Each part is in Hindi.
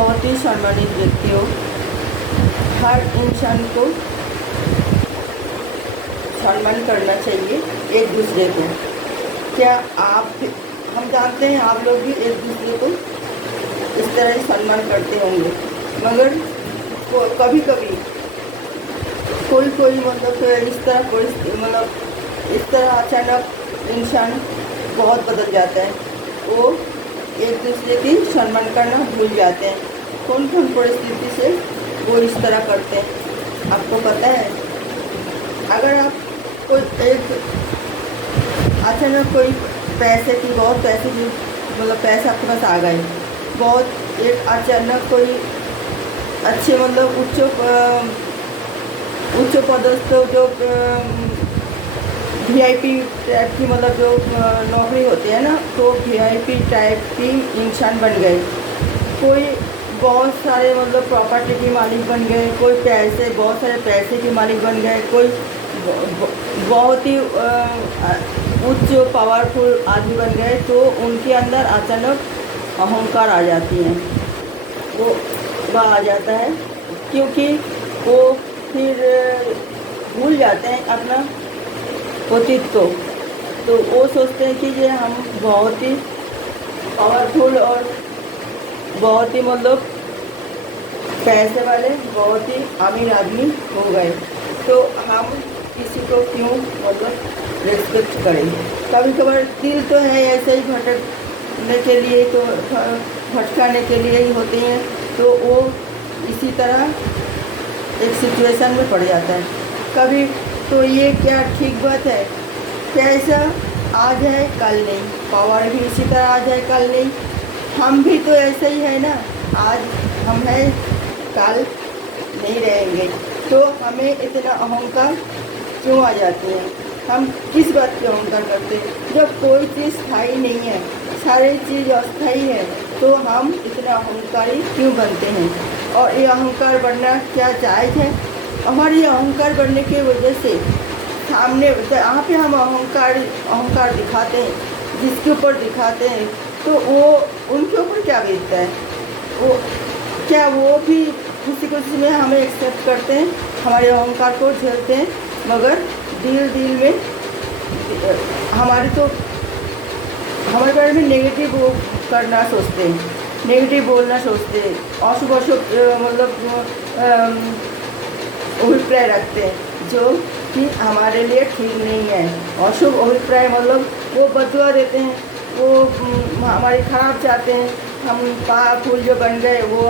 बहुत ही सम्मानित व्यक्ति हो। हर इंसान को सम्मान करना चाहिए एक दूसरे को। क्या आप, हम जानते हैं आप लोग भी एक दूसरे को इस तरह ही सम्मान करते होंगे, मगर कभी कभी कोई मतलब इस तरह अचानक इंसान बहुत बदल जाता है। वो एक दूसरे की सम्मान करना भूल जाते हैं। कौन कौन परिस्थिति से वो इस तरह करते हैं आपको पता है? अगर आप कोई एक अचानक कोई पैसे की मतलब पैसे आपके पास आ गए, बहुत एक अचानक कोई अच्छे मतलब उच्च पदस्थ जो वीआईपी टाइप की मतलब जो नौकरी होती है ना, तो वीआईपी टाइप की इंसान बन गए। कोई बहुत सारे मतलब प्रॉपर्टी के मालिक बन गए, कोई बहुत सारे पैसे के मालिक बन गए, कोई बहुत ही उच्च पावरफुल आदमी बन गए, तो उनके अंदर अचानक अहंकार आ जाती है। वो वह आ जाता है क्योंकि वो फिर भूल जाते हैं अपना व्यक्तित्व। तो वो सोचते हैं कि ये हम बहुत ही पावरफुल और बहुत ही मतलब पैसे वाले, बहुत ही अमीर आदमी हो गए, तो हम किसी को क्यों मतलब रिस्पेक्ट करें? कभी कभार दिल तो है ऐसे ही भटकने के लिए, तो भटकाने के लिए ही होते हैं, तो वो इसी तरह एक सिचुएशन में पड़ जाता है। कभी तो ये क्या ठीक बात है? कैसा आज है कल नहीं, पावर भी इसी तरह आज है कल नहीं। हम भी तो ऐसे ही है ना, आज हम हैं कल नहीं रहेंगे, तो हमें इतना अहंकार क्यों आ जाती है? हम किस बात पे अहंकार करते हैं? जब कोई चीज़ स्थायी नहीं है, सारी चीज़ अस्थायी है, तो हम इतना अहंकारी क्यों बनते हैं? और ये अहंकार बढ़ना क्या जायज़ है? हमारे अहंकार बढ़ने की वजह से सामने यहाँ पे हम अहंकार दिखाते हैं, जिसके ऊपर दिखाते हैं, तो वो उनके ऊपर क्या बीतता है? वो भी किसी में हमें एक्सेप्ट करते हैं, हमारे अहंकार को झेलते हैं, मगर दिल में हमारे बारे में नेगेटिव करना सोचते हैं, नेगेटिव बोलना सोचते हैं, अशुभ मतलब अभिप्राय रखते हैं, जो कि हमारे लिए ठीक नहीं है। अशुभ अभिप्राय मतलब वो बदुआ देते हैं, वो हमारी खराब चाहते हैं, हम फूल जो बन गए वो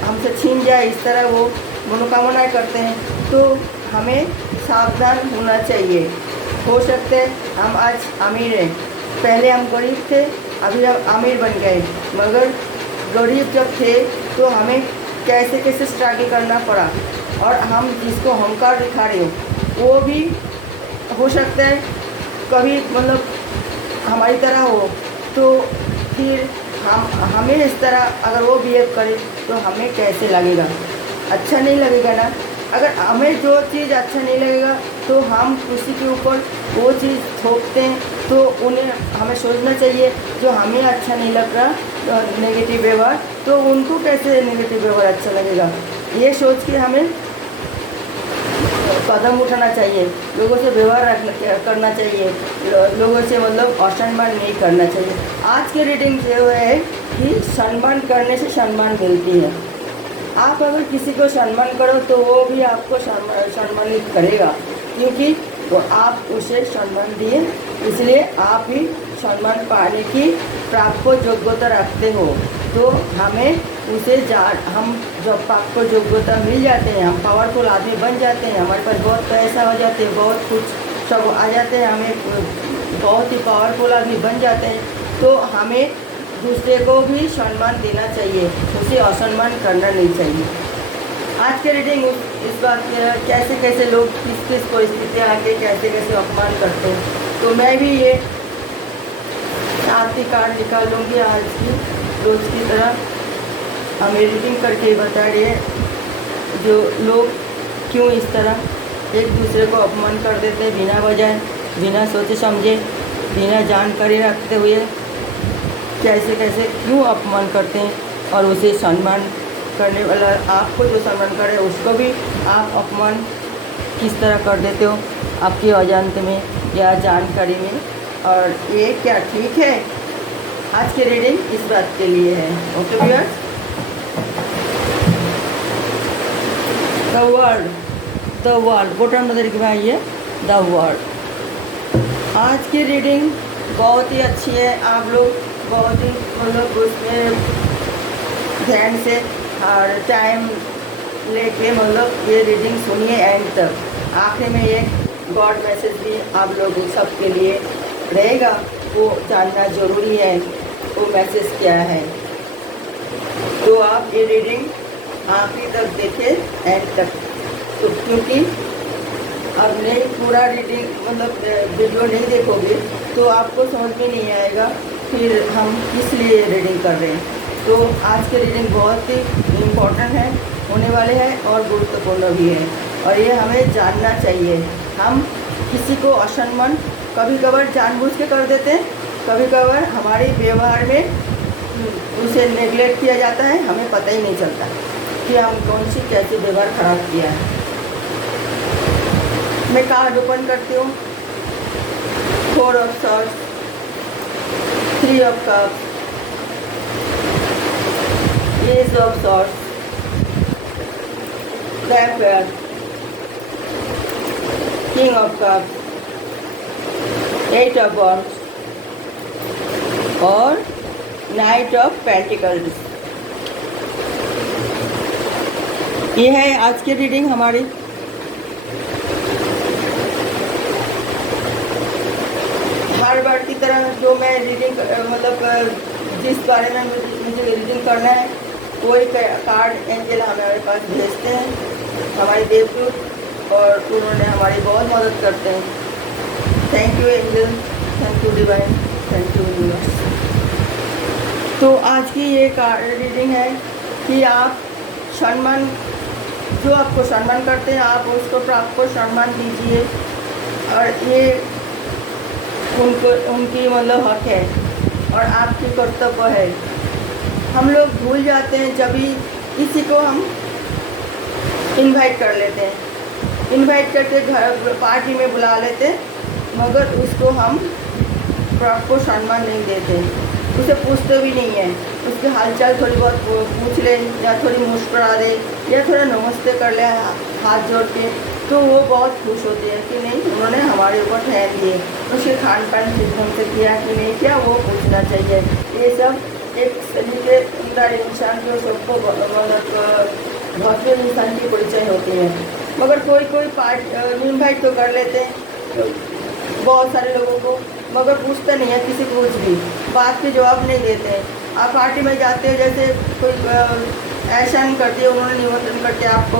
हमसे छीन जाए, इस तरह वो मनोकामनाएं करते हैं। तो हमें सावधान होना चाहिए। हो सकते हैं हम आज अमीर हैं, पहले हम गरीब थे, अभी हम अमीर बन गए, मगर गरीब जब थे तो हमें कैसे स्ट्रगल करना पड़ा, और हम जिसको अहंकार दिखा रहे हो वो भी हो सकता है कभी मतलब हमारी तरह हो, तो फिर हमें इस तरह अगर वो बिहेव करे तो हमें कैसे लगेगा? अच्छा नहीं लगेगा ना। अगर हमें जो चीज़ अच्छा नहीं लगेगा तो हम किसी के ऊपर वो चीज़ थोपते हैं, तो उन्हें हमें सोचना चाहिए जो हमें अच्छा नहीं लग रहा नेगेटिव व्यवहार, तो उनको कैसे नेगेटिव व्यवहार अच्छा लगेगा? ये सोच के हमें कदम उठाना चाहिए, लोगों से व्यवहार करना चाहिए, लोगों से मतलब असम्मान नहीं करना चाहिए। आज की रीडिंग जो है कि सम्मान करने से सम्मान मिलती है। आप अगर किसी को सम्मान करो तो वो भी आपको सम्मानित करेगा, क्योंकि तो आप उसे सम्मान दिए, इसलिए आप ही सम्मान पाने की प्राप्त योग्यता रखते हो। तो हमें उसे हम जब आपको योग्यता मिल जाते हैं, हम पावरफुल आदमी बन जाते हैं, हमारे पास बहुत पैसा हो जाते हैं, बहुत कुछ सब आ जाते हैं, हमें बहुत ही पावरफुल आदमी बन जाते हैं, तो हमें दूसरे को भी सम्मान देना चाहिए, उसे असम्मान करना नहीं चाहिए। आज के रीडिंग इस बात में कैसे लोग किस परिस्थितियाँ आके कैसे अपमान करते हैं, तो मैं भी ये आरती कार्ड निकाल लूँगी आज की रोज़ की तरह। हमें रीडिंग करके बता रही है जो लोग क्यों इस तरह एक दूसरे को अपमान कर देते हैं बिना वजह, बिना सोचे समझे, बिना जानकारी रखते हुए कैसे क्यों अपमान करते हैं और उसे सम्मान करने वाला आपको जो सम्मान करे उसको भी आप अपमान किस तरह कर देते हो आपकी अजानते में या जानकारी में। और ये क्या ठीक है? आज की रीडिंग इस बात के लिए है। Okay viewers, the world bottom नजर के भाई है द वर्ल्ड। आज की रीडिंग बहुत ही अच्छी है। आप लोग बहुत ही मतलब उसमें ध्यान से और टाइम लेके मतलब ये रीडिंग सुनिए एंड तक। आखिर में एक गॉड मैसेज भी आप लोगों सबके लिए रहेगा, वो जानना ज़रूरी है वो मैसेज क्या है। तो आप ये रीडिंग आखिर तक देखें एंड तक, तो क्योंकि अब नहीं पूरा रीडिंग मतलब वीडियो नहीं देखोगे तो आपको समझ में नहीं आएगा फिर हम किस लिए रीडिंग कर रहे हैं। तो आज की रीडिंग बहुत ही इम्पोर्टेंट है होने वाले हैं और गुरुत्वपूर्ण भी है और ये हमें जानना चाहिए। हम किसी को असम्मान कभी कभार जानबूझ के कर देते हैं, कभी कभार हमारे व्यवहार में उसे नेगलेक्ट किया जाता है, हमें पता ही नहीं चलता कि हम कौन सी कैसे व्यवहार खराब किया है। मैं कार्ड ओपन करती हूँ। 4 of swords, 3 of cups, ace of swords, the emperor, king of cups, 8 of wands और नाइट ऑफ पेंटिकल्स। ये है आज की रीडिंग हमारी। हर बार की तरह जो मैं रीडिंग मतलब जिस बारे में मुझे रीडिंग करना है कोई कार्ड एंजल हमारे पास भेजते हैं, हमारे देवदूत, और उन्होंने हमारी बहुत मदद करते हैं। Thank you angel, thank you divine, thank you universe. तो आज की ये कार्ड रीडिंग है कि आप सम्मान, जो आपको सम्मान करते हैं आप उसको आपको सम्मान दीजिए और ये उनको उनकी मतलब हक है और आपकी कर्तव्य है। हम लोग भूल जाते हैं जब भी किसी को हम इनवाइट कर लेते हैं, इनवाइट करके घर पार्टी में बुला लेते हैं, मगर उसको हम आपको सम्मान नहीं देते, उसे पूछते भी नहीं है। उसके हालचाल थोड़ी बहुत पूछ ले या थोड़ी मुस्कुरा दे या थोड़ा नमस्ते कर ले हाथ जोड़ के, तो वो बहुत खुश होती है कि नहीं उन्होंने हमारे ऊपर ध्यान दिए, उसके खान पान ठीक ढंग से किया कि नहीं क्या, वो पूछना चाहिए। ये सब एक सलीके अंदर इंसान जो सबको मतलब भव्य इंसान की परिचय होती है। मगर कोई कोई इन्वाइट तो कर लेते हैं बहुत सारे लोगों को, मगर पूछते नहीं है किसी को, कुछ भी बात के जवाब नहीं देते हैं। आप पार्टी में जाते हैं, जैसे कोई ऐसा नहीं करती है, उन्होंने निमंत्रण करके आपको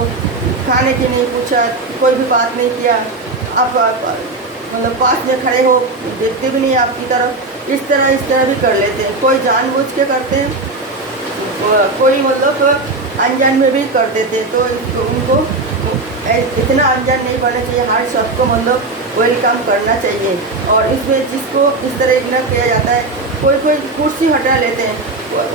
खाने की नहीं पूछा, कोई भी बात नहीं किया, आप मतलब पास में खड़े हो देखते भी नहीं आपकी तरफ, इस तरह भी कर लेते हैं। कोई जानबूझ के करते हैं, कोई मतलब अनजान में भी कर देते हैं। तो उनको इतना अनजान नहीं करना चाहिए, हर सबको मतलब वेलकम करना चाहिए। और इसमें जिसको इस तरह इग्नोर किया जाता है, कोई कुर्सी हटा लेते हैं,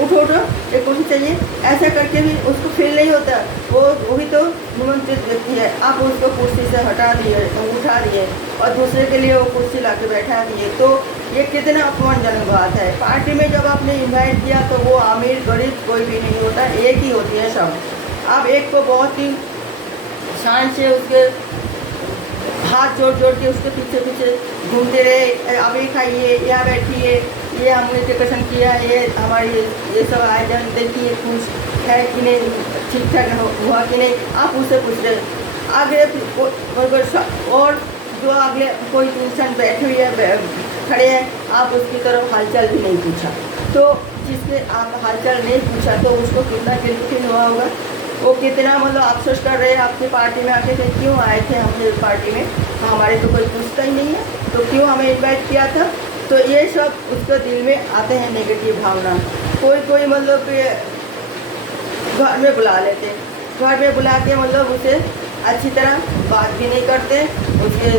उठो एक कुर्सी चाहिए, ऐसा करके भी उसको फील नहीं होता, वही तो निमंत्रित व्यक्ति है, आप उसको कुर्सी से हटा दिए, उठा दिए और दूसरे के लिए वो कुर्सी ला के बैठा दिए, तो ये कितना अपमानजनक बात है। पार्टी में जब आपने इन्वाइट किया तो वो अमीर गरीब कोई भी नहीं होता, एक ही होती है सब। आप एक को बहुत ही शान से उसके हाथ जोड़ के उसके पीछे घूमते रहे, आप ये खाइए, यहाँ बैठिए, ये हमने डेकोरेशन किया, ये हमारी ये सब आयोजन देखिए, खुश है कि नहीं, ठीक ठाक हुआ कि नहीं, आप उससे पूछ रहे आगे। और जो अगले कोई इंसान बैठे हुए है खड़े हैं, आप उसकी तरफ हालचाल भी नहीं पूछा, तो जिसने आप हालचाल नहीं पूछा तो उसको कितना गिल्ट फील हुआ होगा, वो कितना मतलब अफसोस कर रहे हैं आपकी पार्टी में आके थे, क्यों आए थे हमने पार्टी में, हमारे तो कोई पूछता ही नहीं है, तो क्यों हमें इन्वाइट किया था। तो ये सब उसके दिल में आते हैं नेगेटिव भावना। कोई मतलब घर में बुला लेते, घर में बुला के मतलब उसे अच्छी तरह बात भी नहीं करते, उसके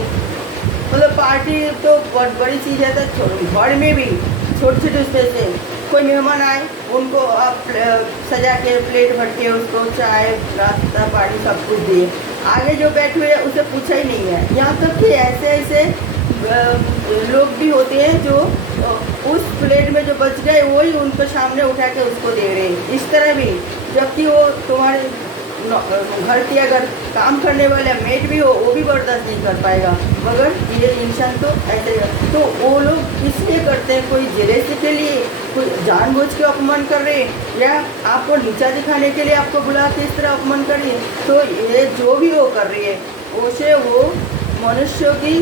मतलब पार्टी तो बहुत बड़ी चीज़ है, तो घर में भी छोटे छोटे उसमें से कोई मेहमान आए उनको आप सजा के प्लेट भर के उसको चाय नाश्ता पानी सब कुछ दिए। आगे जो बैठे हुए उसे पूछा ही नहीं है। यहाँ तक कि ऐसे ऐसे लोग भी होते हैं जो उस प्लेट में जो बच गए वही उनको सामने उठा के उसको दे रहे हैं। इस तरह भी, जबकि वो तुम्हारे घर की अगर काम करने वाला मेट भी हो वो भी बर्दाश्त नहीं कर पाएगा, मगर ये इंसान तो ऐसे। तो वो लोग इसलिए करते हैं, कोई जेलेसी के लिए, कोई जानबूझ के अपमान कर रहे हैं, या आपको नीचा दिखाने के लिए आपको बुला के इस तरह अपमान कर रही है। तो ये जो भी वो कर रही है उसे वो मनुष्य की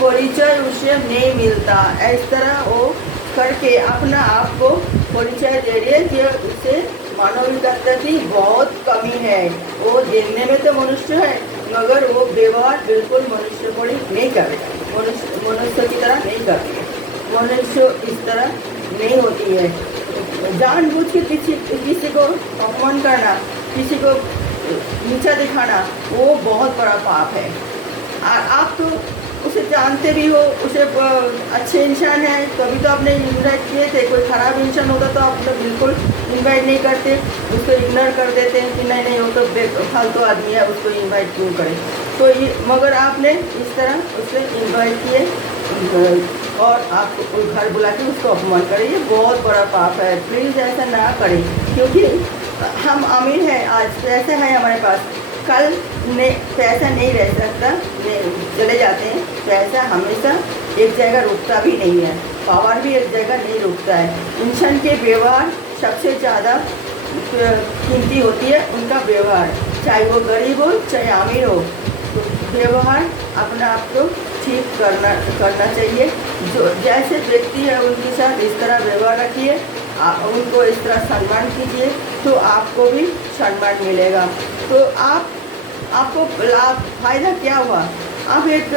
परिचय उसे नहीं मिलता। इस तरह वो करके अपना आप को परिचय दे रही है कि उसे मानविकता की बहुत कमी है। वो देखने में तो मनुष्य है मगर वो व्यवहार बिल्कुल मनुष्य को नहीं कर रही, मनुष्य की तरह नहीं कर रही है। मनुष्य इस तरह नहीं होती है। जानबूझ के किसी को अपमान करना, किसी को नीचा दिखाना वो बहुत बड़ा पाप है। और आप तो उसे जानते भी हो, उसे अच्छे इंसान है तभी तो आपने इन्वाइट किए थे। कोई ख़राब इंसान होता तो आप लोग बिल्कुल इन्वाइट नहीं करते, उसको इग्नोर कर देते हैं कि नहीं नहीं वो तो फालतू आदमी है, उसको इन्वाइट क्यों करें। तो ये मगर आपने इस तरह उसे इन्वाइट किए और आप घर बुला के उसको अपमान करें, ये बहुत बड़ा पाप है। प्लीज़ ऐसा ना करें, क्योंकि हम अमीर हैं, आज पैसा है हमारे पास, कल ने पैसा नहीं रह सकता, चले जाते हैं। पैसा हमेशा एक जगह रुकता भी नहीं है, पावर भी एक जगह नहीं रुकता है। इंसान के व्यवहार सबसे ज़्यादा कीमती होती है, उनका व्यवहार, चाहे वो गरीब हो चाहे अमीर हो। तो व्यवहार अपना आप को ठीक करना चाहिए। जो जैसे व्यक्ति है उनके साथ इस तरह व्यवहार रखिए, उनको इस तरह सम्मान कीजिए तो आपको भी सम्मान मिलेगा। तो आपको लाभ फ़ायदा क्या हुआ? आप एक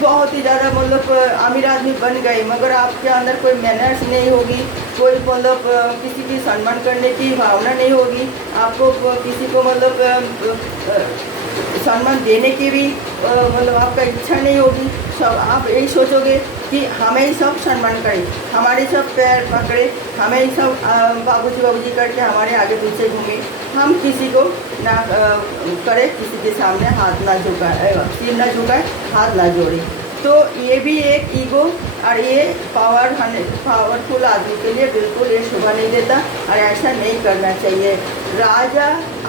बहुत ही ज़्यादा मतलब अमीर आदमी बन गए मगर आपके अंदर कोई मैनर्स नहीं होगी, कोई मतलब किसी की सम्मान करने की भावना नहीं होगी, आपको किसी को मतलब सम्मान देने की भी मतलब आपका इच्छा नहीं होगी। सब आप यही सोचोगे कि हमें ही सब सम्मान करें, हमारे सब पैर पकड़े, हमें ही सब बाबूजी करके हमारे आगे पीछे घूमे, हम किसी को ना करें, किसी के सामने हाथ ना झुकाए, सिर ना झुकाए, हाथ ना जोड़े। तो ये भी एक ईगो और ये पावरफुल आदमी के लिए बिल्कुल ये शोभा नहीं देता और ऐसा नहीं करना चाहिए। राजा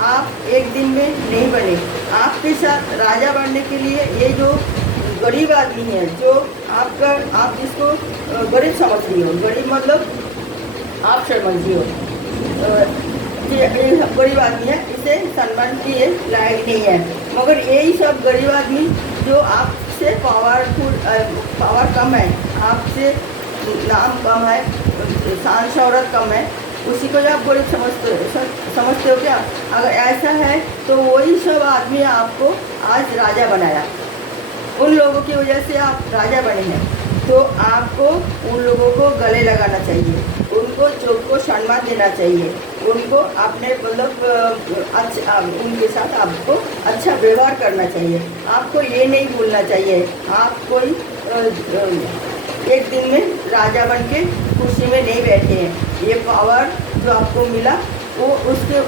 आप एक दिन में नहीं बने, आपके साथ राजा बनने के लिए ये जो गरीब आदमी है, जो आप जिसको गरीब समझ रही हो, गरीब मतलब आप समझी हो ये गरीब आदमी है, इसे सम्मान की ये लायक नहीं है। मगर यही सब गरीब आदमी जो आपसे पावर कम है, आपसे नाम कम है, शान शौहरत कम है, उसी को आप गरीब समझते हो क्या? अगर ऐसा है तो वही सब आदमी आपको आज राजा बनाया, उन लोगों की वजह से आप राजा बने हैं। तो आपको उन लोगों को गले लगाना चाहिए, उनको चौक को सम्मान देना चाहिए, उनको अपने मतलब अच्छा उनके साथ आपको अच्छा व्यवहार करना चाहिए। आपको ये नहीं भूलना चाहिए आप कोई एक दिन में राजा बन के कुर्सी में नहीं बैठे हैं। ये पावर जो आपको मिला वो उसके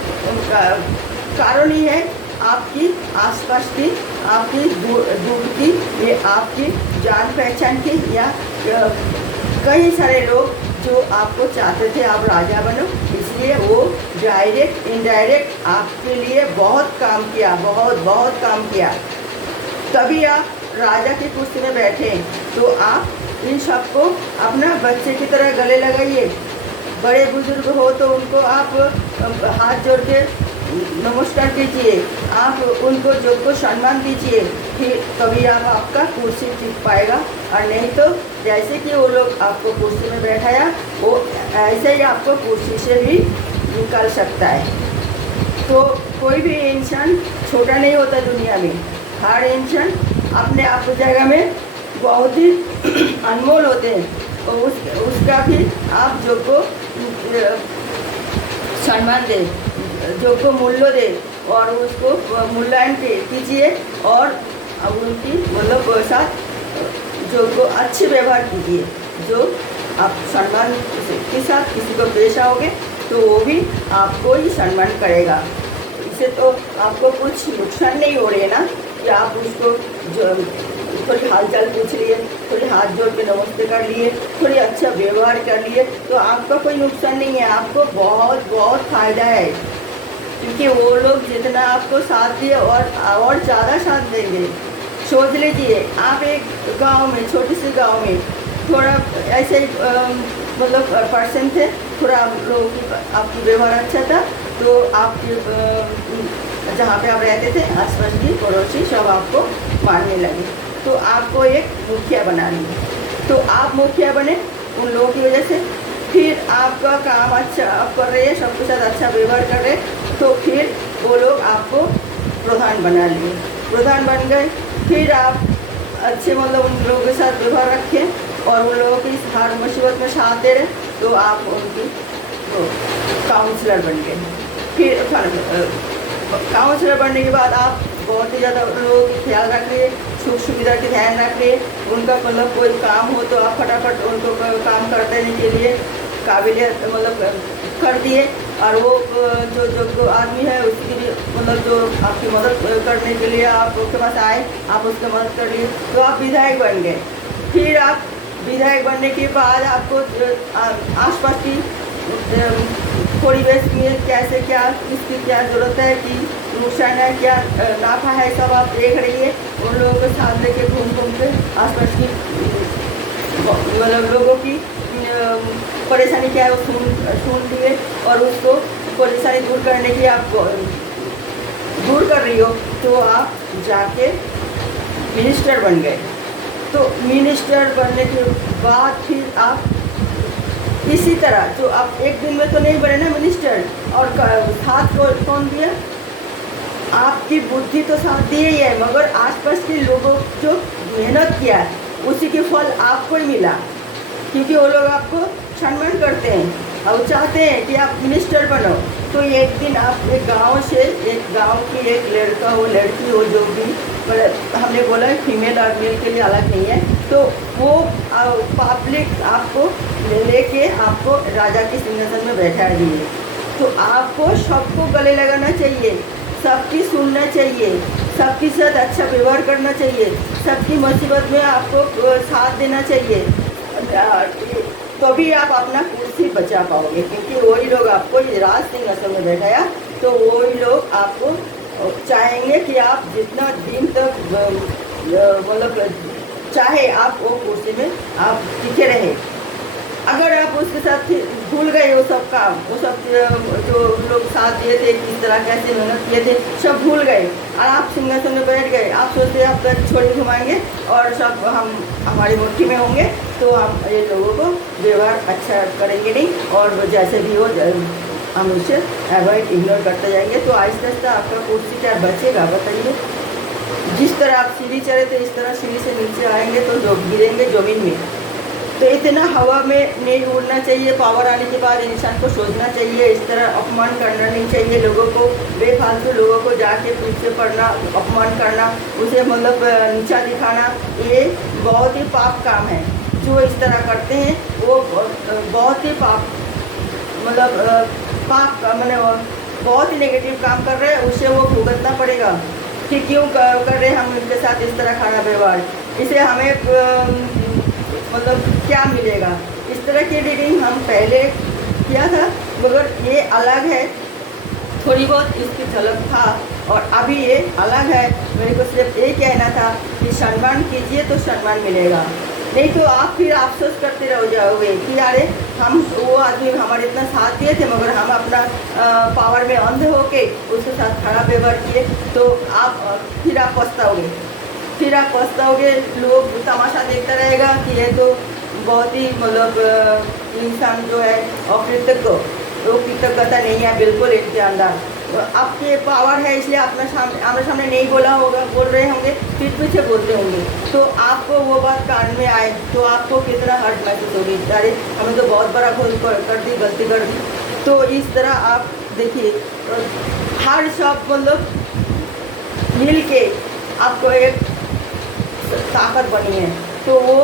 कारण ही है, आपकी आसपास की, आपकी दूर की, ये आपकी जान पहचान की, या कई सारे लोग जो आपको चाहते थे आप राजा बनो, इसलिए वो डायरेक्ट इनडायरेक्ट आपके लिए बहुत काम किया, बहुत काम किया, तभी आप राजा की कुर्सी में बैठे। तो आप इन सबको अपना बच्चे की तरह गले लगाइए। बड़े बुजुर्ग हो तो उनको आप हाथ जोड़ के नमस्कार कीजिए, आप उनको जो को सम्मान दीजिए, फिर कभी आपका कुर्सी टिक पाएगा। और नहीं तो जैसे कि वो लोग आपको कुर्सी में बैठाया वो ऐसे ही आपको कुर्सी से भी निकाल सकता है। तो कोई भी इंसान छोटा नहीं होता दुनिया में, हर इंसान अपने आप जगह में बहुत ही अनमोल होते हैं। और उसका भी आप जो को सम्मान दें, जो को मूल्य दे और उसको मूल्यांकन कीजिए और अब उनकी मतलब साथ जो को अच्छे व्यवहार कीजिए, जो आप सम्मान के साथ किसी को पेश आओगे तो वो भी आपको ही सम्मान करेगा। इससे तो आपको कुछ नुकसान नहीं हो रही है ना कि आप उसको जो थोड़ी हालचाल पूछ लिए, थोड़ी हाथ जोड़ के नमस्ते कर लिए, थोड़ी अच्छा व्यवहार कर लिए, तो आपका कोई नुकसान नहीं है, आपको बहुत बहुत फ़ायदा है। क्योंकि वो लोग जितना आपको साथ दिए और ज़्यादा साथ देंगे। सोच लीजिए आप एक गांव में, छोटी सी गांव में थोड़ा ऐसे मतलब पर्सन थे, थोड़ा आप लोगों की आपकी व्यवहार अच्छा था, तो आपके जहाँ पे आप रहते थे आसपास की पड़ोसी सब आपको मानने लगे, तो आपको एक मुखिया बना लिए। तो आप मुखिया बने उन लोगों की वजह से, फिर आपका काम अच्छा आप कर रहे हैं, सबके साथ अच्छा व्यवहार कर रहे हैं, तो फिर वो लोग आपको प्रधान बना लिए। प्रधान बन गए, फिर आप अच्छे मतलब उन लोगों के साथ व्यवहार रखें और उन लोगों की हर मुसीबत में साथ दे रहे, तो आप उनकी काउंसलर बन गए। फिर काउंसलर बनने के बाद आप बहुत ही ज़्यादा लोगों की ख्याल रख लिए, सुख सुविधा के ध्यान रख लिए, उनका मतलब कोई काम हो तो आप फटाफट उनको काम कर देने के लिए काबिलियत मतलब कर दिए। और वो जो आदमी है उसकी भी मतलब जो आपकी मदद करने के लिए आप उसके पास आए, आप उसकी मदद कर लिए, तो आप विधायक बन गए। फिर आप विधायक बनने के बाद आपको आसपास की परिवेश में कैसे क्या किसकी क्या ज़रूरत है, कि नुकसान है क्या नाफा है, सब आप देख रही है। उन लोगों के साथ लेके घूम के आसपास की मतलब लोगों की परेशानी क्या है वो सुन लिए और उसको परेशानी दूर करने की आप दूर कर रही हो, तो आप जाके मिनिस्टर बन गए। तो मिनिस्टर बनने के बाद फिर आप इसी तरह जो आप एक दिन में तो नहीं बने ना मिनिस्टर, और साथ को कौन दिया, आपकी बुद्धि तो साथ दी ही है, मगर आसपास के लोगों जो मेहनत किया है उसी के फल आपको ही मिला। क्योंकि वो लोग आपको सम्मान करते हैं और चाहते हैं कि आप मिनिस्टर बनो। तो एक दिन आप एक गांव से, एक गांव की एक लड़का हो लड़की हो जो भी, हमने बोला फीमेल और मेल के लिए अलग नहीं है, तो वो पब्लिक आपको लेके आपको राजा के सिंहासन में बैठा दिए। तो आपको सबको गले लगाना चाहिए, सबकी सुनना चाहिए, सबके साथ अच्छा व्यवहार करना चाहिए, सबकी मुसीबत में आपको साथ देना चाहिए, तभी आप अपना कुर्सी बचा पाओगे। क्योंकि वही लोग आपको राज सिंहासन में बैठाया, तो वही लोग आपको चाहेंगे कि आप जितना दिन तक मतलब चाहे आप वो कुर्सी में आप टिके रहे। अगर आप उसके साथ भूल गए वो सब काम, वो सब जो लोग साथ दिए थे, किस तरह कैसे मेहनत किए थे, सब भूल गए और आप सिंहासन में बैठ गए, आप सोचते आप छोड़ी घुमाएंगे और सब हम हमारी मुट्ठी में होंगे, तो हम ये लोगों को व्यवहार अच्छा करेंगे नहीं, और जैसे भी हो हम उसे अवॉइड इग्नोर करते जाएंगे। तो आहिस्ता आहिस्ता आपका कुर्सी क्या बचेगा बताइए। जिस तरह आप सीढ़ी चढ़े थे इस तरह सीढ़ी से नीचे आएंगे तो जो गिरेंगे ज़मीन में। तो इतना हवा में नहीं उड़ना चाहिए। पावर आने के बाद इंसान को सोचना चाहिए, इस तरह अपमान करना नहीं चाहिए लोगों को, बेफालतू लोगों को जाके पीछे पड़ना, अपमान करना, उसे मतलब नीचा दिखाना, ये बहुत ही पाप काम है। जो इस तरह करते हैं वो बहुत ही पाप मतलब पाप मैंने बहुत ही नेगेटिव काम कर रहे हैं, उसे वो भुगतना पड़ेगा कि क्यों कर रहे हैं हम इनके साथ इस तरह खाना व्यवहार। इसे हमें मतलब क्या मिलेगा। इस तरह की रीडिंग हम पहले किया था, मगर ये अलग है, थोड़ी बहुत इसकी झलक था और अभी ये अलग है। मेरे को सिर्फ ये कहना था कि सम्मान कीजिए तो सम्मान मिलेगा, नहीं तो आप फिर अफसोस करते रह जाओगे कि अरे हम वो आदमी हमारे इतना साथ दिए थे मगर हम अपना पावर में अंधे होके उसके साथ खराब व्यवहार किए, तो आप फिर आप पछताओगे। लोग तमाशा देखता रहेगा कि ये तो बहुत ही मतलब इंसान जो है अकृतज्ञ, वो कृतज्ञता नहीं है बिल्कुल इनके अंदर। आपके पावर है इसलिए अपना आमने सामने नहीं बोल रहे होंगे, पीठ पीछे बोलते होंगे, तो आपको वो बात कान में आए तो आपको कितना हर्ट महसूस होगी, अरे हमें तो बहुत बड़ा भूल कर दी, गलती कर दी। तो इस तरह आप देखिए हर सब मतलब मिल के आपको एक ताकत बनी है, तो वो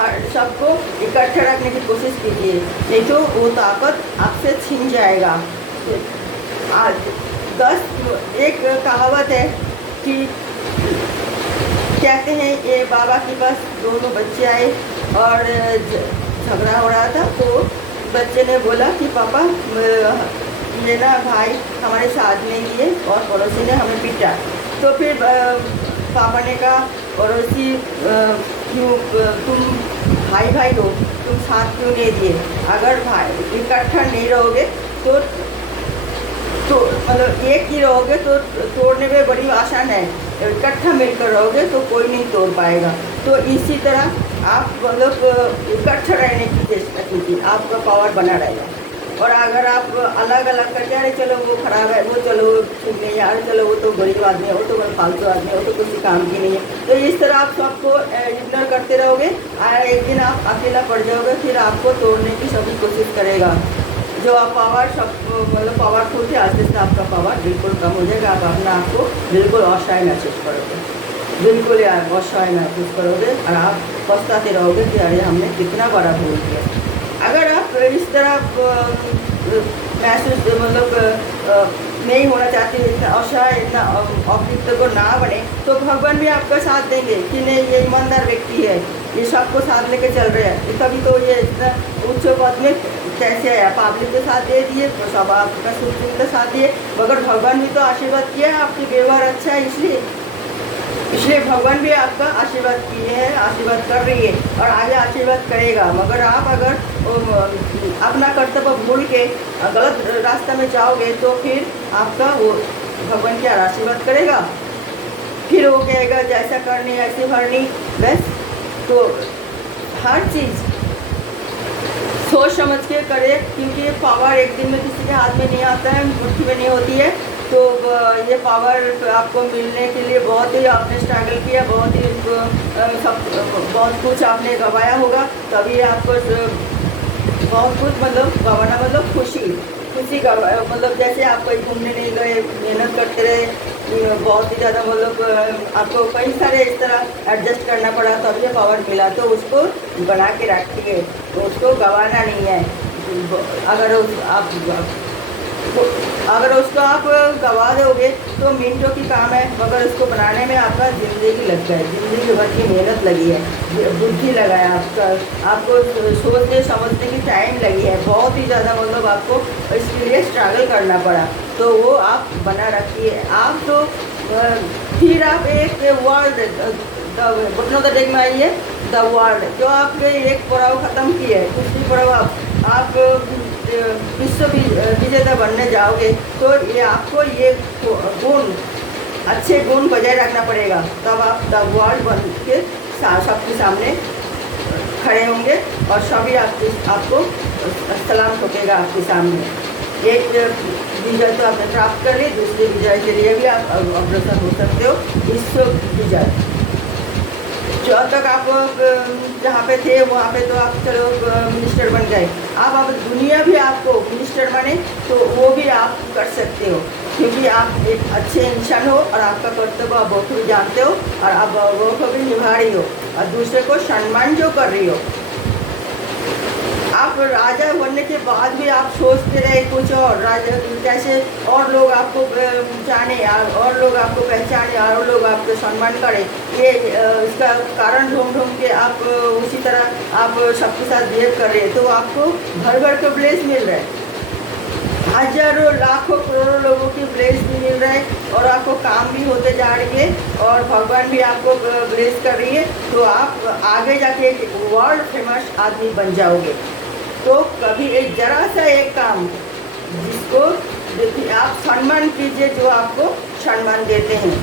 हर सबको इकट्ठा रखने की कोशिश कीजिए, नहीं तो वो ताकत आपसे छिन जाएगा। आज एक कहावत है कि कहते हैं ये बाबा के पास दोनों बच्चे आए और झगड़ा हो रहा था, तो बच्चे ने बोला कि पापा ये ना भाई हमारे साथ नहीं दिए और पड़ोसी ने हमें पीटा। तो फिर पापा ने कहा पड़ोसी क्यों, तुम भाई भाई हो, तुम साथ क्यों नहीं दिए? अगर भाई इकट्ठा नहीं रहोगे तो मतलब एक ही रहोगे तो तोड़ने में बड़ी आसान है, इकट्ठा मिलकर रहोगे तो कोई नहीं तोड़ पाएगा। तो इसी तरह आप मतलब इकट्ठा रहने की चेष्टा कीजिए, आपका पावर बना रहेगा। और अगर आप अलग अलग करके अरे चलो वो खराब है, वो चलो ठीक नहीं है, अरे चलो वो तो गरीब आदमी है, वो तो फालतू आदमी है, वो तो किसी काम की नहीं है, तो इस तरह आप सबको इग्नोर करते रहोगे और एक दिन आप अकेला पड़ जाओगे, फिर आपको तोड़ने की सभी कोशिश करेगा। जो आप पावर सब मतलब पावरफुल थे, आस्ते आस्ते आपका पावर बिल्कुल कम हो जाएगा। आप अपने आप को बिल्कुल असहाय महसूस करोगे, बिल्कुल यार असहाय महसूस करोगे और आप पछताते रहोगे कि अरे हमने कितना बड़ा भूल किया। अगर आप इस तरह महसूस मतलब नहीं होना चाहते, इतना असहाय इतना अकृत को ना बने, तो भगवान भी आपका साथ देंगे कि नहीं ये ईमानदार व्यक्ति है, ये सबको साथ लेके चल रहे हैं। तभी तो ये इतना उच्च पद में कैसे आया, पब्लिक के साथ दे दिए तो सब आपका सुप्रीम के साथ दिए, मगर भगवान भी तो आशीर्वाद किया है, आपके व्यवहार अच्छा है, इसलिए भगवान भी आपका आशीर्वाद किए हैं, आशीर्वाद कर रही है और आगे आशीर्वाद करेगा। मगर आप अगर अपना कर्तव्य भूल के गलत रास्ता में जाओगे तो फिर आपका वो भगवान क्या आशीर्वाद करेगा, फिर वो कहेगा जैसा करनी ऐसे भरनी बस। तो हर चीज़ सोच समझ के करे, क्योंकि ये पावर एक दिन में किसी के हाथ में नहीं आता है, मुट्ठी में नहीं होती है। तो ये पावर आपको मिलने के लिए बहुत ही आपने स्ट्रगल किया, बहुत ही बहुत कुछ आपने गंवाया होगा, तभी आपको बहुत कुछ मतलब गंवाना मतलब खुशी मतलब जैसे आप कहीं घूमने नहीं गए, मेहनत करते रहे, बहुत ही ज़्यादा मतलब आपको कई सारे इस तरह एडजस्ट करना पड़ा तब ये पावर मिला, तो उसको बना के रखिए, तो उसको गंवाना नहीं है। अगर उसको आप गंवा दोगे तो मिनटों की काम है, मगर उसको बनाने में आपका ज़िंदगी लग गई, ज़िंदगी भर की मेहनत लगी है, बुद्धि लगा है, आपको सोचने समझने की टाइम लगी है, बहुत ही ज़्यादा मतलब आपको इसके लिए स्ट्रगल करना पड़ा, तो वो आप बना रखिए। आप तो फिर आप एक वर्ड घुटनों द डेग में आइए, द वर्ड जो आपके एक पड़ाव ख़त्म की है, दूसरी पड़ाव आप विश्व विजेता बनने जाओगे, तो ये आपको ये गुण अच्छे गुण बजाय रखना पड़ेगा, तब आप द वर्ल्ड बन के सबके सामने खड़े होंगे और सभी आपको सलाम ठोकेगा आपके सामने। एक विजय तो आपने प्राप्त कर ली, दूसरी विजय के लिए भी आप अग्रसर हो सकते हो, विश्व विजय। जो तक आप जहाँ पे थे वहाँ पे तो आप चलो मिनिस्टर बन गए, अब दुनिया भी आपको मिनिस्टर बने तो वो भी आप कर सकते हो, क्योंकि आप एक अच्छे इंसान हो और आपका कर्तव्य आप बहुत भी जानते हो और आप वो को भी निभा रही हो और दूसरे को सम्मान जो कर रही हो। आप राजा बनने के बाद भी आप सोचते रहे कुछ और, राजा कैसे और लोग आपको जाने और लोग आपको पहचाने और लोग आपको सम्मान करें, ये इसका कारण ढूंढ के आप उसी तरह आप सबके साथ बिहेव कर रहे हैं, तो आपको घर घर के ब्लेस मिल रहे हैं, हजारों लाखों करोड़ों लोगों की ब्लेस भी मिल रहा है और आपको काम भी होते जा रही है और भगवान भी आपको ब्लेस कर रही है, तो आप आगे जाके एक वर्ल्ड फेमस आदमी बन जाओगे। तो कभी एक जरा सा एक काम जिसको देखिए आप सम्मान कीजिए, जो आपको सम्मान देते हैं,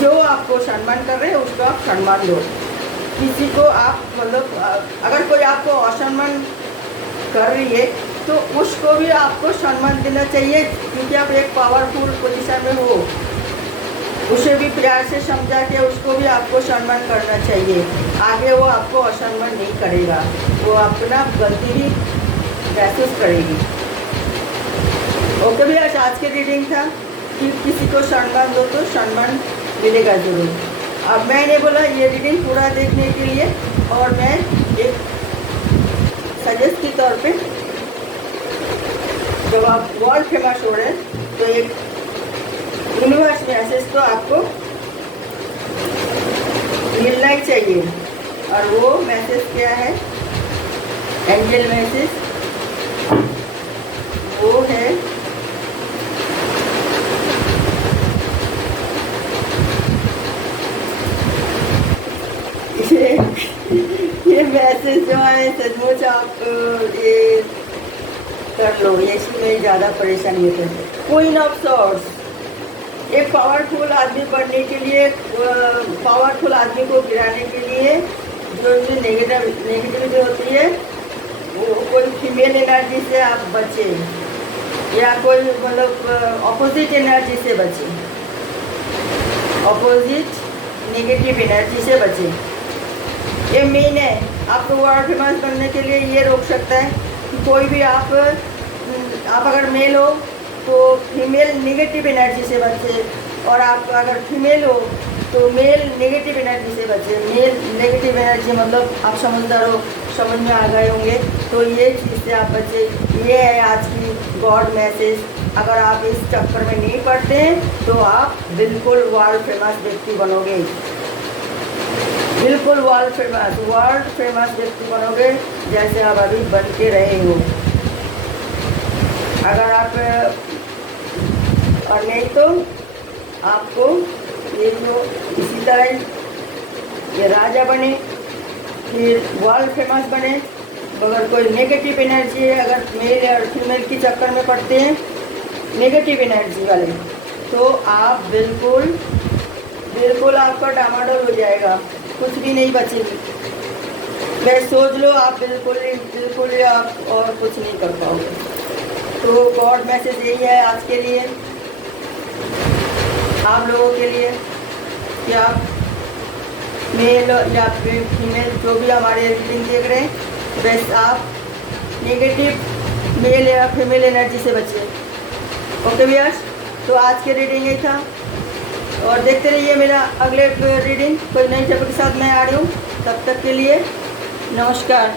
जो आपको सम्मान कर रहे हैं उसको आप सम्मान दो। किसी को आप मतलब अगर कोई आपको असम्मान कर रही है तो उसको भी आपको सम्मान देना चाहिए, क्योंकि आप एक पावरफुल पोजीशन में हो, उसे भी प्यार से समझा के उसको भी आपको सम्मान करना चाहिए। आगे वो आपको असम्मान नहीं करेगा, वो अपना गलती भी महसूस करेगी। ओके भैया, आज की रीडिंग था कि किसी को सम्मान दो तो सम्मान मिलेगा ज़रूर। अब मैंने बोला ये रीडिंग पूरा देखने के लिए, और मैं एक सजेस्ट के तौर पे, जब आप वर्ल्ड फेमस हो रहे हैं तो एक यूनिवर्स मैसेज तो आपको मिलना ही चाहिए। और वो मैसेज क्या है, एंजल मैसेज, वो है ये मैसेज जो है सचमुच आप ये कर लो, ये इसमें ज़्यादा परेशानी है। क्वीन ऑफ सॉर्ड्स, एक पावरफुल आदमी बनने के लिए, पावरफुल आदमी को गिराने के लिए जो नेगेटिविटी होती है, वो कोई फीमेल एनर्जी से आप बचें, या कोई मतलब ऑपोजिट एनर्जी से बचें, ऑपोजिट नेगेटिव एनर्जी से बचें। ये मेन है, आपको वर्ल्ड फेमस बनने के लिए ये रोक सकता है कि कोई भी आप अगर मेल हो तो फीमेल नेगेटिव एनर्जी से बचे, और आप अगर फीमेल हो तो मेल नेगेटिव एनर्जी से बचे। मेल नेगेटिव एनर्जी मतलब आप समझदार हो, समझ में आ गए होंगे, तो ये चीज़ से आप बचे। ये है आज की गॉड मैसेज। अगर आप इस चक्कर में नहीं पड़ते हैं तो आप बिल्कुल वर्ल्ड फेमस व्यक्ति बनोगे, बिल्कुल वर्ल्ड फेमस व्यक्ति बनोगे, जैसे आप अभी बन के रहे हो। अगर आप और नहीं तो आपको ये जो इसी तरह ये राजा बने, फिर वर्ल्ड फेमस बने, मगर कोई नेगेटिव एनर्जी है, अगर मेल और फीमेल की चक्कर में पड़ते हैं नेगेटिव एनर्जी वाले, तो आप बिल्कुल आपका डामाडोल हो जाएगा, कुछ भी नहीं बचेगी। बस सोच लो आप बिल्कुल आप और कुछ नहीं कर पाओगे। तो गॉड मैसेज यही है आज के लिए, आप लोगों के लिए, कि आप मेल या फीमेल जो भी हमारे रीडिंग देख रहे हैं, बस आप नेगेटिव मेल या फीमेल एनर्जी से बचिए। ओके व्यूअर्स, तो आज के रीडिंग यही था, और देखते रहिए मेरा अगले रीडिंग कोई नई टॉपिक के साथ मैं आ रही हूँ। तब तक के लिए नमस्कार।